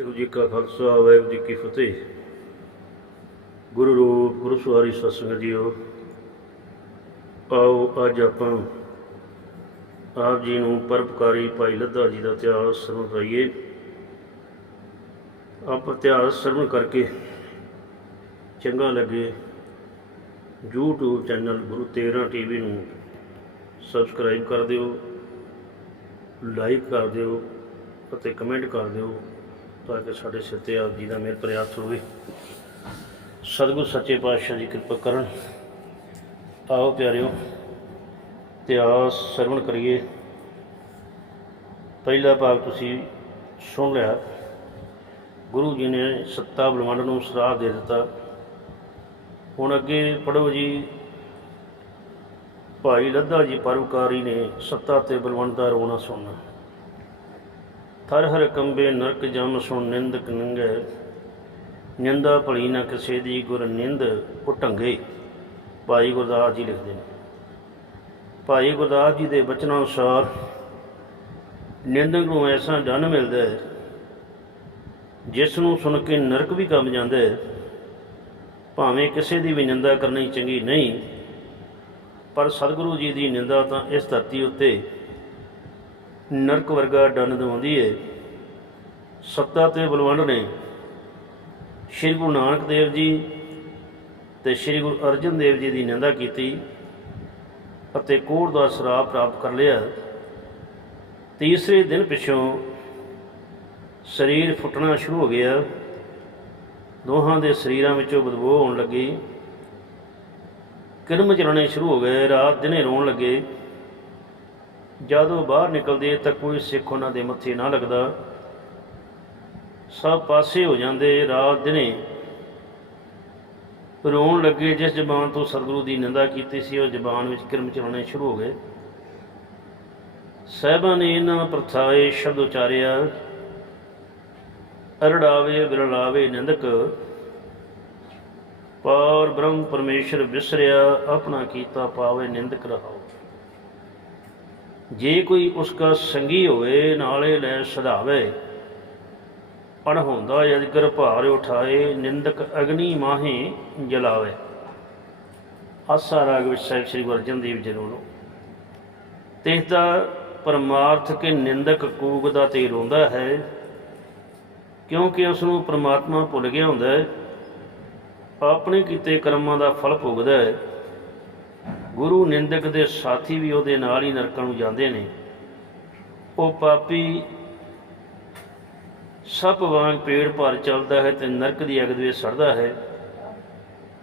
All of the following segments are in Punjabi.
ਵਾਹਿਗੁਰੂ ਜੀ ਕਾ ਖਾਲਸਾ, ਵਾਹਿਗੁਰੂ ਜੀ ਕੀ ਫਤਿਹ। ਗੁਰੂ ਰੂਪ ਗੁਰੂ ਸਵਾਰੀ ਸਤਸੰਗ ਜੀਓ, ਆਓ ਅੱਜ ਆਪਾਂ ਆਪ ਜੀ ਨੂੰ ਪਰਪਕਾਰੀ ਭਾਈ ਲੱਦਾ ਜੀ ਦਾ ਇਤਿਹਾਸ ਸਰਵਣ ਕਰਾਈਏ। ਆਪ ਇਤਿਹਾਸ ਸਰਵਣ ਕਰਕੇ ਚੰਗਾ ਲੱਗੇ। YouTube ਚੈਨਲ ਗੁਰੂ 13 ਟੀਵੀ ਨੂੰ ਸਬਸਕ੍ਰਾਈਬ ਕਰ ਦਿਓ, ਲਾਈਕ ਕਰ ਦਿਓ ਅਤੇ ਕਮੈਂਟ ਕਰ ਦਿਓ। ਤਾਂ ਕਿ ਸਾਡੇ ਸਿਰ ਤੇ ਆਪ ਜੀ ਦਾ ਮਿਹਰ ਪ੍ਰਿਆਸ ਹੋਵੇ। ਸਤਿਗੁਰ, ਸੱਚੇ ਪਾਤਸ਼ਾਹ ਜੀ ਕਿਰਪਾ ਕਰਨ। ਆਓ ਪਿਆਰਿਓ, ਇਤਿਹਾਸ ਸਰਵਣ ਕਰੀਏ। ਪਹਿਲਾ ਭਾਗ ਤੁਸੀਂ ਸੁਣ ਲਿਆ। ਗੁਰੂ ਜੀ ਨੇ ਸੱਤਾ ਬਲਵੰਡ ਨੂੰ ਸਰਾਹ ਦੇ ਦਿੱਤਾ। ਹੁਣ ਅੱਗੇ ਪੜੋ ਜੀ। ਭਾਈ ਲੱਦਾ ਜੀ ਪਰਉਪਕਾਰੀ ਨੇ ਸੱਤਾ ਤੇ ਬਲਵੰਡ ਦਾ ਰੋਣਾ ਸੁਣਨਾ। ਹਰ ਹਰ ਕੰਬੇ ਨਰਕ ਜਮ ਸੁਣ ਨਿੰਦਕ ਨੰਗੇ। ਨਿੰਦਾ ਭਲੀ ਨਾ ਕਿਸੇ ਦੀ ਗੁਰ ਨਿੰਦ ਉਹ ਢੰਗੇ। ਭਾਈ ਗੁਰਦਾਸ ਜੀ ਲਿਖਦੇ ਨੇ। ਭਾਈ ਗੁਰਦਾਸ ਜੀ ਦੇ ਬਚਨਾਂ ਅਨੁਸਾਰ ਨਿੰਦਕ ਨੂੰ ਐਸਾ ਜਨ ਮਿਲਦਾ ਹੈ ਜਿਸ ਨੂੰ ਸੁਣ ਕੇ ਨਰਕ ਵੀ ਕੰਬ ਜਾਂਦਾ ਹੈ। ਭਾਵੇਂ ਕਿਸੇ ਦੀ ਵੀ ਨਿੰਦਾ ਕਰਨੀ ਚੰਗੀ ਨਹੀਂ, ਪਰ ਸਤਿਗੁਰੂ ਜੀ ਦੀ ਨਿੰਦਾ ਤਾਂ ਇਸ ਧਰਤੀ ਉੱਤੇ ਨਰਕ ਵਰਗਾ ਡੰਨ ਦਵਾਉਂਦੀ ਹੈ ਸੱਤਾ ਤੇ ਬਲਵੰਡ ਨੇ ਸ਼੍ਰੀ ਗੁਰੂ ਨਾਨਕ ਦੇਵ ਜੀ ਤੇ ਸ਼੍ਰੀ ਗੁਰੂ ਅਰਜਨ ਦੇਵ ਜੀ ਦੀ ਨਿੰਦਾ ਕੀਤੀ ਅਤੇ ਕੋੜ ਦਾ ਸ਼ਰਾਪ ਪ੍ਰਾਪਤ ਕਰ ਲਿਆ। ਤੀਸਰੇ ਦਿਨ ਪਿਛੋਂ ਸਰੀਰ ਫੁੱਟਣਾ ਸ਼ੁਰੂ ਹੋ ਗਿਆ। ਦੋਹਾਂ ਦੇ ਸਰੀਰਾਂ ਵਿੱਚੋਂ ਬਦਬੂ ਆਉਣ ਲੱਗੀ। ਕਿਰਮ ਚਲਣੇ ਸ਼ੁਰੂ ਹੋ ਗਏ। ਰਾਤ ਦਿਨੇ ਰੋਣ ਲੱਗੇ। ਜਦ ਉਹ ਬਾਹਰ ਨਿਕਲਦੇ ਤਾਂ ਕੋਈ ਸਿੱਖ ਉਹਨਾਂ ਦੇ ਮੱਥੇ ਨਾ ਲੱਗਦਾ। ਸਭ ਪਾਸੇ ਹੋ ਜਾਂਦੇ ਰਾਤ ਦਿਨੇ। ਰੋਣ ਲੱਗੇ ਜਿਸ ਜ਼ਬਾਨ ਤੋਂ ਸਤਿਗੁਰੂ ਦੀ ਨਿੰਦਾ ਕੀਤੀ ਸੀ, ਉਹ ਜ਼ਬਾਨ ਵਿੱਚ ਕਿਰਮ ਚਲਾਉਣੇ ਸ਼ੁਰੂ ਹੋ ਗਏ। ਸਾਹਿਬਾਂ ਨੇ ਇਹਨਾਂ ਪ੍ਰਥਾਏ ਸ਼ਬਦ ਉਚਾਰਿਆ, ਅਰੜਾਵੇ ਬਿਰਲਾਵੇ ਨਿੰਦਕ। ਪਾਰ ਬ੍ਰਹਮ ਪਰਮੇਸ਼ਰ ਵਿਸਰਿਆ ਆਪਣਾ ਕੀਤਾ ਪਾਵੇ ਨਿੰਦਕ ਰਹਾਓ। ਜੇ ਕੋਈ ਉਸਕਾ ਸੰਗੀ ਹੋਵੇ, ਨਾਲੇ ਲੈ ਸਧਾਵੇ। ਅਣਹੋਂਦਾ ਅਜਗਰ ਭਾਰ ਉਠਾਏ, ਨਿੰਦਕ ਅਗਨੀ ਮਾਹੀ ਜਲਾਵੇ। ਆਸਾ ਰਾਗ ਵਿੱਚ ਸਾਹਿਬ ਸ੍ਰੀ ਗੁਰੂ ਅਰਜਨ ਦੇਵ ਜੀ ਨੂੰ। ਤਿਸ ਦਾ ਪਰਮਾਰਥ ਕੇ ਨਿੰਦਕ ਕੂਗਦਾ ਤੇ ਰੋਂਦਾ ਹੈ, ਕਿਉਂਕਿ ਉਸ ਨੂੰ ਪ੍ਰਮਾਤਮਾ ਭੁੱਲ ਗਿਆ ਹੁੰਦਾ ਹੈ। ਆਪਣੇ ਕੀਤੇ ਕਰਮਾਂ ਦਾ ਫਲ ਭੋਗਦਾ ਹੈ। ਗੁਰੂ ਨਿੰਦਕ ਦੇ ਸਾਥੀ ਵੀ ਉਹਦੇ ਨਾਲ ਹੀ ਨਰਕਾਂ ਨੂੰ ਜਾਂਦੇ ਨੇ। ਉਹ ਪਾਪੀ ਸੱਪ ਵਾਂਗ ਪੇੜ ਭਰ ਚੱਲਦਾ ਹੈ ਤੇ ਨਰਕ ਦੀ ਅਗ ਦੇ ਸੜਦਾ ਹੈ।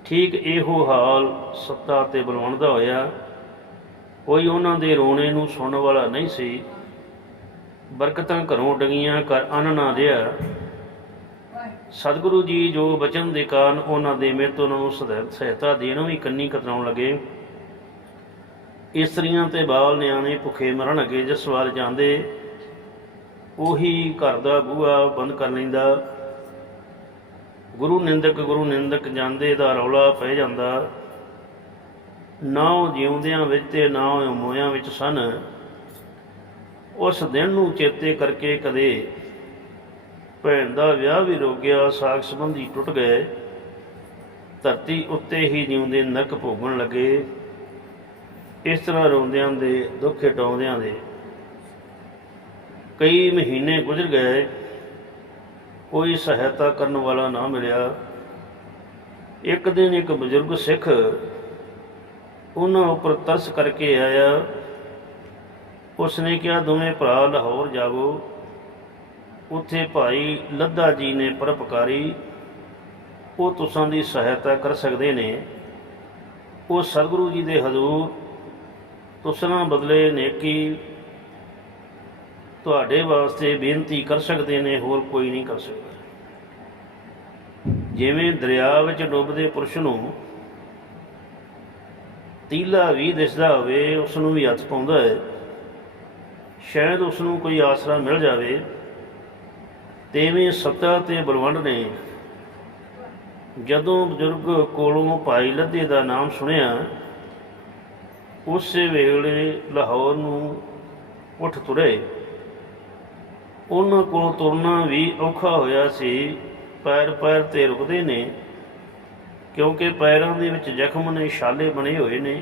ਠੀਕ ਇਹੋ ਹਾਲ ਸੱਤਾ ਤੇ ਬਲਵੰਡ ਦਾ ਹੋਇਆ। ਕੋਈ ਉਹਨਾਂ ਦੇ ਰੋਣੇ ਨੂੰ ਸੁਣਨ ਵਾਲਾ ਨਹੀਂ ਸੀ। ਬਰਕਤਾਂ ਘਰੋਂ ਡਗੀਆਂ ਕਰ ਅੰਨ ਨਾ ਰਿਹਾ ਸਤਿਗੁਰੂ ਜੀ ਜੋ ਬਚਨ ਦੇ ਕਾਰਨ ਉਹਨਾਂ ਦੇ ਮਿਹਤੋਂ ਨੂੰ ਸਹਾਇਤਾ ਦੇਣ ਵੀ ਕੰਨੀ ਕਤਰਾਉਣ ਲੱਗੇ। ਇਸਤਰੀਆਂ ਤੇ ਬਾਲ ਨਿਆਣੇ ਭੁੱਖੇ ਮਰਨ ਅਗੇ ਜਿਸ ਵੱਲ ਜਾਂਦੇ, ਉਹੀ ਘਰ ਦਾ ਬੂਹਾ ਬੰਦ ਕਰ ਲੈਂਦਾ। ਗੁਰੂ ਨਿੰਦਕ ਗੁਰੂ ਨਿੰਦਕ ਜਾਂਦੇ ਦਾ ਰੌਲਾ ਪੈ ਜਾਂਦਾ। ਨਾ ਉਹ ਜਿਉਂਦਿਆਂ ਵਿੱਚ ਤੇ ਨਾ ਉਹ ਮੋਇਆਂ ਵਿੱਚ ਸਨ। ਉਸ ਦਿਨ ਨੂੰ ਚੇਤੇ ਕਰਕੇ ਕਦੇ ਭੈਣ ਦਾ ਵਿਆਹ ਵੀ ਰੁਕ ਗਿਆ, ਸਾਖ ਸੰਬੰਧੀ ਟੁੱਟ ਗਏ। ਧਰਤੀ ਉੱਤੇ ਹੀ ਜਿਉਂਦੇ ਨਰਕ ਭੋਗਣ ਲੱਗੇ। ਇਸ ਤਰ੍ਹਾਂ ਰੋਂਦਿਆਂ ਦੇ, ਦੁੱਖ ਹਟਾਉਂਦਿਆਂ ਦੇ ਕਈ ਮਹੀਨੇ ਗੁਜ਼ਰ ਗਏ, ਕੋਈ ਸਹਾਇਤਾ ਕਰਨ ਵਾਲਾ ਨਾ ਮਿਲਿਆ। ਇੱਕ ਦਿਨ ਇੱਕ ਬਜ਼ੁਰਗ ਸਿੱਖ ਉਹਨਾਂ ਉੱਪਰ ਤਰਸ ਕਰਕੇ ਆਇਆ। ਉਸਨੇ ਕਿਹਾ, ਦੋਵੇਂ ਭਰਾ ਲਾਹੌਰ ਜਾਵੋ। ਉੱਥੇ ਭਾਈ ਲੱਦਾ ਜੀ ਨੇ ਪਰਪਕਾਰੀ ਉਹ ਤੁਸਾਂ ਦੀ ਸਹਾਇਤਾ ਕਰ ਸਕਦੇ ਨੇ। ਉਹ ਸਤਿਗੁਰੂ ਜੀ ਦੇ ਹਜ਼ੂਰ ਉਸ ਨਾਲ ਬਦਲੇ ਨੇਕੀ। ਤੁਹਾਡੇ ਵਾਸਤੇ ਬੇਨਤੀ ਕਰ ਸਕਦੇ ਨੇ, ਹੋਰ ਕੋਈ ਨਹੀਂ ਕਰ ਸਕਦਾ। ਜਿਵੇਂ ਦਰਿਆ ਵਿੱਚ ਡੁੱਬਦੇ ਪੁਰਸ਼ ਨੂੰ ਤੀਲਾ ਵੀ ਦਿਸਦਾ ਹੋਵੇ ਉਸ ਨੂੰ ਵੀ ਹੱਥ ਪਾਉਂਦਾ ਹੈ। ਸ਼ਾਇਦ ਉਸ ਨੂੰ ਕੋਈ ਆਸਰਾ ਮਿਲ ਜਾਵੇ। ਤੇਵੇਂ ਸੱਤਾ ਤੇ ਬਲਵੰਡ ਨੇ ਜਦੋਂ ਬਜ਼ੁਰਗ ਕੋਲੋਂ ਭਾਈ ਲੱਦੇ ਦਾ ਨਾਮ ਸੁਣਿਆ ਉਸੇ ਵੇਲੇ ਲਾਹੌਰ ਨੂੰ ਉੱਠ ਤੁਰੇ। ਉਹਨਾਂ ਕੋਲੋਂ ਤੁਰਨਾ ਵੀ ਔਖਾ ਹੋਇਆ ਸੀ। ਪੈਰ ਪੈਰ ਤੇ ਰੁਕਦੇ ਨੇ, ਕਿਉਂਕਿ ਪੈਰਾਂ ਦੇ ਵਿੱਚ ਜ਼ਖਮ ਨੇ, ਛਾਲੇ ਬਣੇ ਹੋਏ ਨੇ।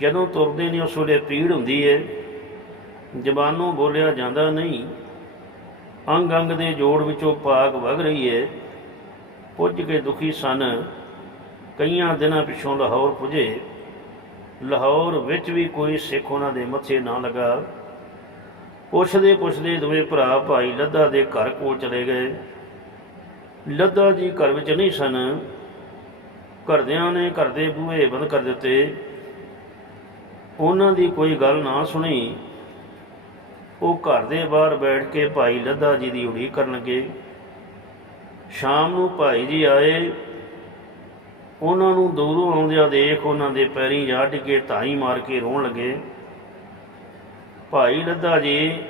ਜਦੋਂ ਤੁਰਦੇ ਨੇ, ਉਸ ਵੇਲੇ ਪੀੜ ਹੁੰਦੀ ਹੈ ਜ਼ਬਾਨੋਂ ਬੋਲਿਆ, ਜਾਂਦਾ ਨਹੀਂ। ਅੰਗ ਅੰਗ ਦੇ ਜੋੜ ਵਿੱਚੋਂ ਪਾਕ ਵਗ ਰਹੀ ਹੈ ਪੁੱਜ ਕੇ ਦੁਖੀ ਸਨ। ਕਈਆਂ ਦਿਨਾਂ ਪਿਛੋਂ ਲਾਹੌਰ ਪੁਜੇ। ਲਾਹੌਰ ਵਿੱਚ ਵੀ ਕੋਈ ਸਿੱਖ ਉਹਨਾਂ ਦੇ ਮੱਥੇ ਨਾ ਲਗਾ। ਪੁੱਛਦੇ ਪੁੱਛਦੇ ਦੋਵੇਂ ਭਰਾ ਭਾਈ ਲੱਦਾ ਦੇ ਘਰ ਕੋਲ ਚਲੇ ਗਏ। ਲੱਦਾ ਜੀ ਘਰ ਵਿੱਚ ਨਹੀਂ ਸਨ। ਘਰਦਿਆਂ ਨੇ ਘਰ ਦੇ ਬੂਹੇ ਬੰਦ ਕਰ ਦਿੱਤੇ। ਉਹਨਾਂ ਦੀ ਕੋਈ ਗੱਲ ਨਾ ਸੁਣੀ। ਉਹ ਘਰ ਦੇ ਬਾਹਰ ਬੈਠ ਕੇ ਭਾਈ ਲੱਦਾ ਜੀ ਦੀ ਉਡੀਕ ਕਰਨ ਲੱਗੇ। ਸ਼ਾਮ ਨੂੰ ਭਾਈ ਜੀ ਆਏ। ਉਹਨਾਂ ਨੂੰ ਦੂਰੋਂ ਆਉਂਦਿਆਂ ਦੇਖ ਉਹਨਾਂ ਦੇ ਪੈਰੀਂ ਜਾ ਡਿੱਗੇ ਧਾਈ ਮਾਰ ਕੇ ਰੋਣ ਲੱਗੇ। ਭਾਈ ਲੱਦਾ ਜੀ,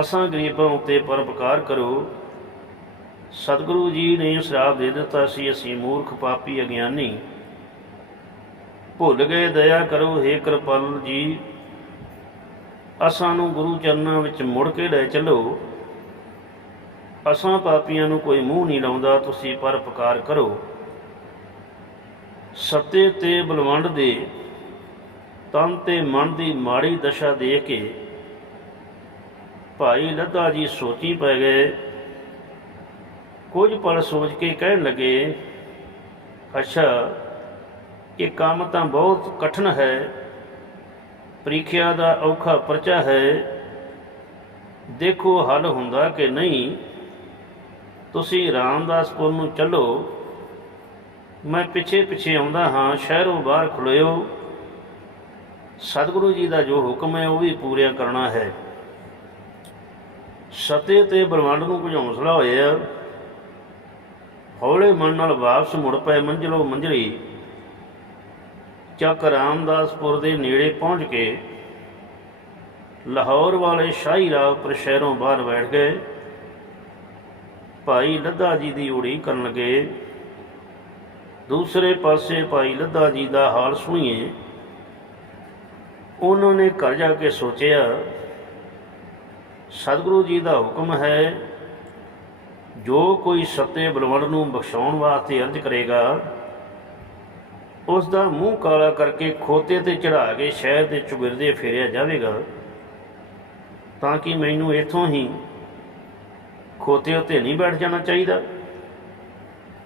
ਅਸਾਂ ਗਰੀਬਾਂ ਉੱਤੇ ਪਰਪਕਾਰ ਕਰੋ। ਸਤਿਗੁਰੂ ਜੀ ਨੇ ਸ਼ਰਾਪ ਦੇ ਦਿੱਤਾ ਸੀ, ਅਸੀਂ ਮੂਰਖ ਪਾਪੀ ਅਗਿਆਨੀ। ਭੁੱਲ ਗਏ, ਦਇਆ ਕਰੋ हे ਕਿਰਪਾਲ ਜੀ। ਅਸਾਂ ਨੂੰ ਗੁਰੂ ਚਰਨਾਂ ਵਿੱਚ ਮੁੜ ਕੇ ਲੈ ਚੱਲੋ। ਅਸਾਂ ਪਾਪੀਆਂ ਨੂੰ ਕੋਈ ਮੂੰਹ ਨਹੀਂ ਲਾਉਂਦਾ, ਤੁਸੀਂ ਪਰਪਕਾਰ ਕਰੋ। ਸੱਤੇ ਤੇ ਬਲਵੰਡ ਦੇ ਤਨ ਤੇ ਮਨ ਦੀ ਮਾੜੀ ਦਸ਼ਾ ਦੇਖ ਕੇ ਭਾਈ ਲੱਦਾ ਜੀ ਸੋਚੀ ਪੈ ਗਏ। ਕੁਝ ਪਲ ਸੋਚ ਕੇ ਕਹਿਣ ਲੱਗੇ, ਅੱਛਾ, ਇਹ ਕੰਮ ਤਾਂ ਬਹੁਤ ਕਠਿਨ ਹੈ। ਪ੍ਰੀਖਿਆ ਦਾ ਔਖਾ ਪਰਚਾ ਹੈ। ਦੇਖੋ ਹੱਲ ਹੁੰਦਾ ਕਿ ਨਹੀਂ। ਤੁਸੀਂ ਰਾਮਦਾਸਪੁਰ ਨੂੰ ਚੱਲੋ। ਮੈਂ ਪਿੱਛੇ ਪਿੱਛੇ ਆਉਂਦਾ ਹਾਂ, ਸ਼ਹਿਰੋਂ ਬਾਹਰ ਖਲੋਇਓ। ਸਤਿਗੁਰੂ ਜੀ ਦਾ ਜੋ ਹੁਕਮ ਹੈ, ਉਹ ਵੀ ਪੂਰਿਆ ਕਰਨਾ ਹੈ। ਸਤੇ ਤੇ ਬ੍ਰਹਮੰਡ ਨੂੰ ਕੁਝ ਹੌਸਲਾ ਹੋਇਆ ਹੌਲੇ ਮਨ ਨਾਲ ਵਾਪਸ ਮੁੜ ਪਏ, ਮੰਜ਼ਲੋ ਮੰਜ਼ਲੀ ਚੱਕ ਰਾਮਦਾਸਪੁਰ ਦੇ ਨੇੜੇ ਪਹੁੰਚ ਕੇ ਲਾਹੌਰ ਵਾਲੇ ਸ਼ਾਹੀ ਰਾਹ ਪਰ ਸ਼ਹਿਰੋਂ ਬਾਹਰ ਬੈਠ ਗਏ। ਭਾਈ ਲੱਦਾ ਜੀ ਦੀ ਉਡੀਕ ਕਰਨ ਲੱਗੇ। ਦੂਸਰੇ ਪਾਸੇ ਭਾਈ ਲੱਦਾ ਜੀ ਦਾ ਹਾਲ ਸੁਣੀਏ। ਉਹਨਾਂ ਨੇ ਘਰ ਜਾ ਕੇ ਸੋਚਿਆ, ਸਤਿਗੁਰੂ ਜੀ ਦਾ ਹੁਕਮ ਹੈ, ਜੋ ਕੋਈ ਸੱਤੇ ਬਲਵੰਡ ਨੂੰ ਬਖਸ਼ਾਉਣ ਵਾਸਤੇ ਅਰਜ਼ ਕਰੇਗਾ ਉਸ ਦਾ ਮੂੰਹ ਕਾਲਾ ਕਰਕੇ ਖੋਤੇ ਤੇ ਚੜਾ ਕੇ ਸ਼ਹਿਰ ਦੇ ਚੁਗਿਰਦੇ ਫੇਰਿਆ ਜਾਵੇਗਾ, ਤਾਂ ਕਿ ਮੈਨੂੰ ਇਥੋਂ ਹੀ ਖੋਤੇ ਉੱਤੇ ਨਹੀਂ ਬੈਠ ਜਾਣਾ ਚਾਹੀਦਾ।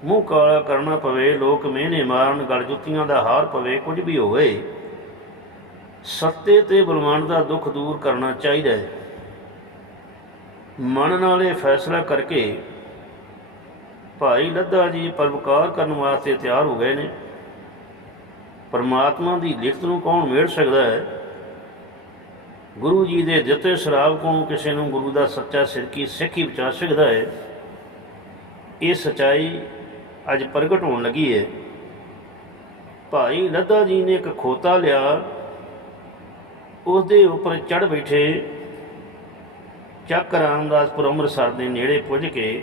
ਮੂੰਹ ਕਾਲਾ ਕਰਨਾ ਪਵੇ, ਲੋਕ ਮਿਹਨੇ ਮਾਰਨ, ਗਲ ਜੁੱਤੀਆਂ ਦਾ ਹਾਰ ਪਵੇ, ਕੁਝ ਵੀ ਹੋਵੇ, ਸੱਤੇ ਤੇ ਬਲਵਾਨ ਦਾ ਦੁੱਖ ਦੂਰ ਕਰਨਾ ਚਾਹੀਦਾ ਹੈ। ਮਨ ਨਾਲ ਇਹ ਫੈਸਲਾ ਕਰਕੇ ਭਾਈ ਲੱਦਾ ਜੀ ਪਰਵਕਾਰ ਕਰਨ ਵਾਸਤੇ ਤਿਆਰ ਹੋ ਗਏ ਨੇ। ਪਰਮਾਤਮਾ ਦੀ ਲਿਖਤ ਨੂੰ ਕੌਣ ਮੇੜ ਸਕਦਾ ਹੈ? ਗੁਰੂ ਜੀ ਦੇ ਦਿੱਤੇ ਸ਼ਰਾਬ ਕੋਲੋਂ ਕਿਸੇ ਨੂੰ ਗੁਰੂ ਦਾ ਸੱਚਾ ਸਿਰਕੀ ਸਿੱਖ ਹੀ ਬਚਾ ਸਕਦਾ ਹੈ। ਇਹ ਸਚਾਈ ਅੱਜ ਪ੍ਰਗਟ ਹੋਣ ਲੱਗੀ ਹੈ ਭਾਈ ਲੱਦਾ ਜੀ ਨੇ ਇੱਕ ਖੋਤਾ ਲਿਆ। ਉਸ ਦੇ ਉੱਪਰ ਚੜ ਬੈਠੇ ਚੱਕ ਰਾਮਦਾਸਪੁਰ ਅੰਮ੍ਰਿਤਸਰ ਦੇ ਨੇੜੇ ਪੁੱਜ ਕੇ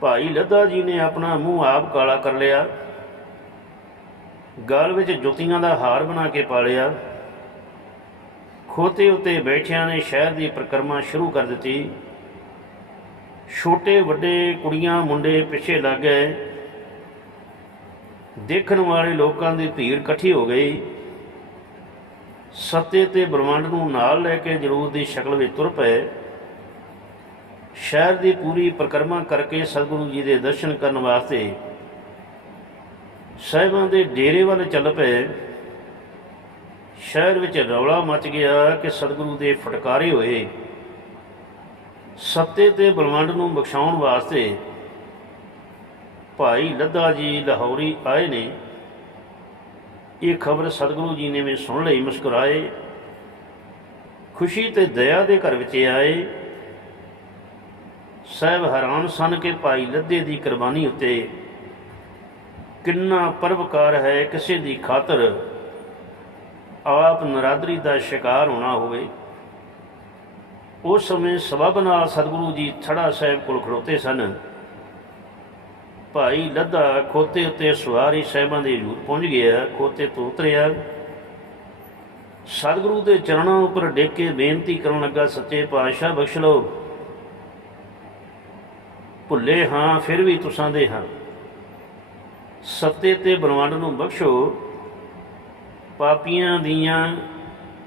ਭਾਈ ਲੱਦਾ ਜੀ ਨੇ ਆਪਣਾ ਮੂੰਹ ਆਪ ਕਾਲਾ ਕਰ ਲਿਆ। ਗਲ ਵਿੱਚ ਜੁੱਤੀਆਂ ਦਾ ਹਾਰ ਬਣਾ ਕੇ ਪਾ ਲਿਆ ਖੋਤੇ ਉੱਤੇ ਬੈਠਿਆਂ ਨੇ ਸ਼ਹਿਰ ਦੀ ਪ੍ਰਕਰਮਾ ਸ਼ੁਰੂ ਕਰ ਦਿੱਤੀ। ਛੋਟੇ, ਵੱਡੇ ਕੁੜੀਆਂ, ਮੁੰਡੇ ਪਿੱਛੇ ਲੱਗ ਗਏ। ਦੇਖਣ ਵਾਲੇ ਲੋਕਾਂ ਦੀ ਭੀੜ ਇਕੱਠੀ ਹੋ ਗਈ। ਸੱਤੇ ਤੇ ਬ੍ਰਹਮੰਡ ਨੂੰ ਨਾਲ ਲੈ ਕੇ ਜਰੂਰ ਦੀ ਸ਼ਕਲ ਵਿੱਚ ਤੁਰ ਪਏ। ਸ਼ਹਿਰ ਦੀ ਪੂਰੀ ਪ੍ਰਕਰਮਾ ਕਰਕੇ ਸਤਿਗੁਰੂ ਜੀ ਦੇ ਦਰਸ਼ਨ ਕਰਨ ਵਾਸਤੇ ਸਾਹਿਬਾਂ ਦੇ ਡੇਰੇ ਵੱਲ ਚੱਲ ਪਏ। ਸ਼ਹਿਰ ਵਿੱਚ ਰੌਲਾ ਮਚ ਗਿਆ ਕਿ ਸਤਿਗੁਰੂ ਦੇ ਫਟਕਾਰੇ ਹੋਏ। ਸੱਤੇ ਤੇ ਬਲਵੰਡ ਨੂੰ ਬਖਸ਼ਾਉਣ ਵਾਸਤੇ ਭਾਈ ਲੱਦਾ ਜੀ ਲਾਹੌਰੀ ਆਏ ਨੇ। ਇਹ ਖਬਰ ਸਤਿਗੁਰੂ ਜੀ ਨੇ ਵੀ ਸੁਣ ਲਈ, ਮੁਸਕਰਾਏ। ਖੁਸ਼ੀ ਤੇ ਦਇਆ ਦੇ ਘਰ ਵਿੱਚ ਆਏ। ਸਾਹਿਬ ਹੈਰਾਨ ਸਨ ਕਿ ਭਾਈ ਲੱਦੇ ਦੀ ਕੁਰਬਾਨੀ ਉੱਤੇ ਕਿੰਨਾ ਪਰਵਕਾਰ ਹੈ, ਕਿਸੇ ਦੀ ਖਾਤਰ ਆਪ ਨਰਾਦਰੀ ਦਾ ਸ਼ਿਕਾਰ ਹੋਣਾ ਹੋਵੇ। ਉਸ ਸਮੇਂ ਸਬਬ ਨਾਲ ਸਤਿਗੁਰੂ ਜੀ ਛੜਾ ਸਾਹਿਬ ਕੋਲ ਖੜੋਤੇ ਸਨ। ਭਾਈ ਲੱਦਾ ਖੋਤੇ ਉੱਤੇ ਸਵਾਰੀ ਸਾਹਿਬਾਂ ਦੇ ਹਜ਼ੂਰ ਪਹੁੰਚ ਗਿਆ, ਖੋਤੇ ਤੋਂ ਉਤਰਿਆ। ਸਤਿਗੁਰੂ ਦੇ ਚਰਨਾਂ ਉੱਪਰ ਡਿੱਗ ਕੇ ਬੇਨਤੀ ਕਰਨ ਲੱਗਾ, ਸੱਚੇ ਪਾਤਸ਼ਾਹ, ਬਖਸ਼ ਲਓ। ਭੁੱਲੇ ਹਾਂ, ਫਿਰ ਵੀ ਤੁਸਾਂ ਦੇ ਹਾਂ। ਸੱਤੇ ਤੇ ਬਲਵੰਡ ਨੂੰ ਬਖਸ਼ੋ, ਪਾਪੀਆਂ ਦੀਆਂ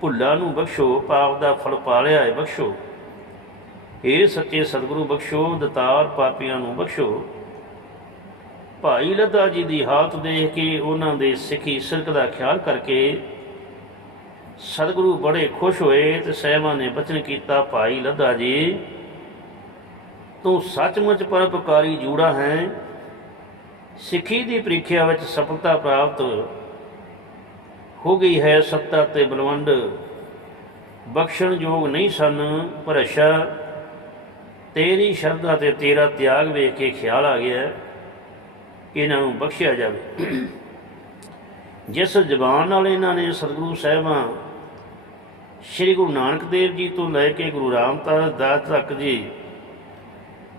ਭੁੱਲਾਂ ਨੂੰ ਬਖਸ਼ੋ, ਪਾਪ ਦਾ ਫਲ ਪਾ ਲਿਆ ਹੈ ਬਖਸ਼ੋ। ਏ ਸੱਚੇ ਸਤਿਗੁਰੂ ਬਖਸ਼ੋ, ਦਤਾਰ ਪਾਪੀਆਂ ਨੂੰ ਬਖਸ਼ੋ। ਭਾਈ ਲੱਦਾ ਜੀ ਦੀ ਹਾਲਤ ਦੇਖ ਕੇ ਉਹਨਾਂ ਦੇ ਸਿੱਖੀ ਸਿਰਕ ਦਾ ਖਿਆਲ ਕਰਕੇ ਸਤਿਗੁਰੂ ਬੜੇ ਖੁਸ਼ ਹੋਏ ਤੇ ਸਹਿਬਾਂ ਨੇ ਬਚਨ ਕੀਤਾ, ਭਾਈ ਲੱਦਾ ਜੀ, ਤੂੰ ਸੱਚਮੁੱਚ ਪਰਪਕਾਰੀ ਜੂੜਾ ਹੈ। ਸਿੱਖੀ ਦੀ ਪ੍ਰੀਖਿਆ ਵਿੱਚ ਸਫਲਤਾ ਪ੍ਰਾਪਤ ਹੋ ਗਈ ਹੈ, ਸੱਤਾ ਤੇ ਬਲਵੰਡ ਬਖਸ਼ਣ ਯੋਗ ਨਹੀਂ ਸਨ ਪਰ ਅਸ਼ਾ ਤੇਰੀ ਸ਼ਰਧਾ ਤੇ ਤੇਰਾ ਤਿਆਗ ਵੇਖ ਕੇ ਖਿਆਲ ਆ ਗਿਆ ਇਹਨਾਂ ਨੂੰ ਬਖਸ਼ਿਆ ਜਾਵੇ। ਜਿਸ ਜ਼ਬਾਨ ਨਾਲ ਇਹਨਾਂ ਨੇ ਸਤਿਗੁਰੂ ਸਾਹਿਬਾਂ ਸ੍ਰੀ ਗੁਰੂ ਨਾਨਕ ਦੇਵ ਜੀ ਤੋਂ ਲੈ ਕੇ ਗੁਰੂ ਰਾਮਦਾਸ ਦਾਸ ਤੱਕ ਜੀ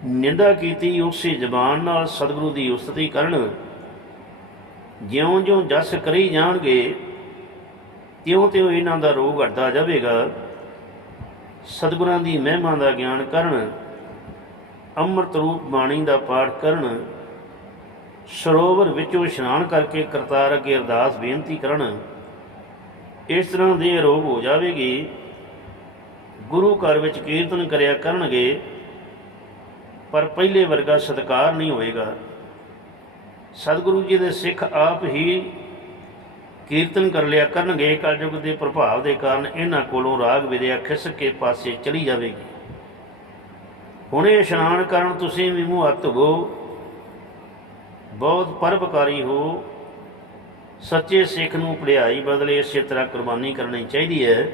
ਨਿੰਦਾ ਕੀਤੀ, ਉਸੇ ਜ਼ਬਾਨ ਨਾਲ ਸਤਿਗੁਰੂ ਦੀ ਉਸਤਤੀ ਕਰਨ, ਜਿਉਂ-ਜਿਉਂ ਜਸ ਕਰੀ ਜਾਣਗੇ, ਤਿਉਂ-ਤਿਉਂ ਇਹਨਾਂ ਦਾ ਰੋਗ ਘਟਦਾ ਜਾਵੇਗਾ। ਸਤਿਗੁਰਾਂ ਦੀ ਮਹਿਮਾ ਦਾ ਗਿਆਨ ਕਰਨ ਅੰਮ੍ਰਿਤ ਰੂਪ ਬਾਣੀ ਦਾ ਪਾਠ ਕਰਨ, ਸਰੋਵਰ ਵਿੱਚੋਂ ਇਸ਼ਨਾਨ ਕਰਕੇ ਕਰਤਾਰ ਅੱਗੇ ਅਰਦਾਸ ਬੇਨਤੀ ਕਰਨ, ਇਸ ਤਰ੍ਹਾਂ ਦੇ ਰੋਗ ਹੋ ਜਾਵੇਗੀ, ਗੁਰੂ ਘਰ ਵਿੱਚ ਕੀਰਤਨ ਕਰਿਆ ਕਰਨਗੇ, ਪਰ ਪਹਿਲੇ ਵਰਗਾ ਸਤਕਾਰ ਨਹੀਂ ਹੋਏਗਾ। ਸਤਿਗੁਰੂ ਜੀ ਦੇ ਸਿੱਖ ਆਪ ਹੀ ਕੀਰਤਨ ਕਰ ਲਿਆ ਕਰਨਗੇ, ਕਲਯੁਗ ਦੇ ਪ੍ਰਭਾਵ ਦੇ ਕਾਰਨ ਇਹਨਾਂ ਕੋਲੋਂ ਰਾਗ ਵਿਦਿਆ ਖਿਸਕ ਕੇ ਪਾਸੇ ਚਲੀ ਜਾਵੇਗੀ। ਹੁਣੇ ਇਸ਼ਨਾਨ ਕਰਨ ਤੁਸੀਂ ਵੀ ਮੂੰਹ ਹੱਥ ਧੋਵੋ। ਬਹੁਤ ਪਰਪਕਾਰੀ ਹੋ। ਸੱਚੇ ਸਿੱਖ ਨੂੰ ਪੜਿਆਈ ਬਦਲੇ ਇਸੇ ਤਰ੍ਹਾਂ ਕੁਰਬਾਨੀ ਕਰਨੀ ਚਾਹੀਦੀ ਹੈ।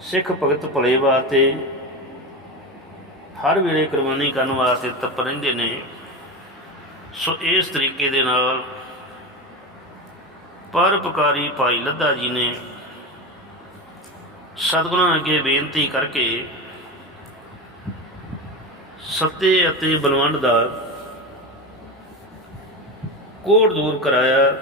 ਸਿੱਖ ਭਗਤ ਭਲੇ ਵਾਸਤੇ ਹਰ ਵੇਲੇ ਕੁਰਬਾਨੀ ਕਰਨ ਵਾਸਤੇ ਤਪ ਰਹਿੰਦੇ ਨੇ। ਸੋ ਇਸ ਤਰੀਕੇ ਦੇ ਨਾਲ ਪਰਉਪਕਾਰੀ ਭਾਈ ਲੱਦਾ ਜੀ ਨੇ ਸਤਿਗੁਰਾਂ ਅੱਗੇ ਬੇਨਤੀ ਕਰਕੇ ਸੱਤੇ ਅਤੇ ਬਲਵੰਡ ਦਾ ਕੋੜ ਦੂਰ ਕਰਾਇਆ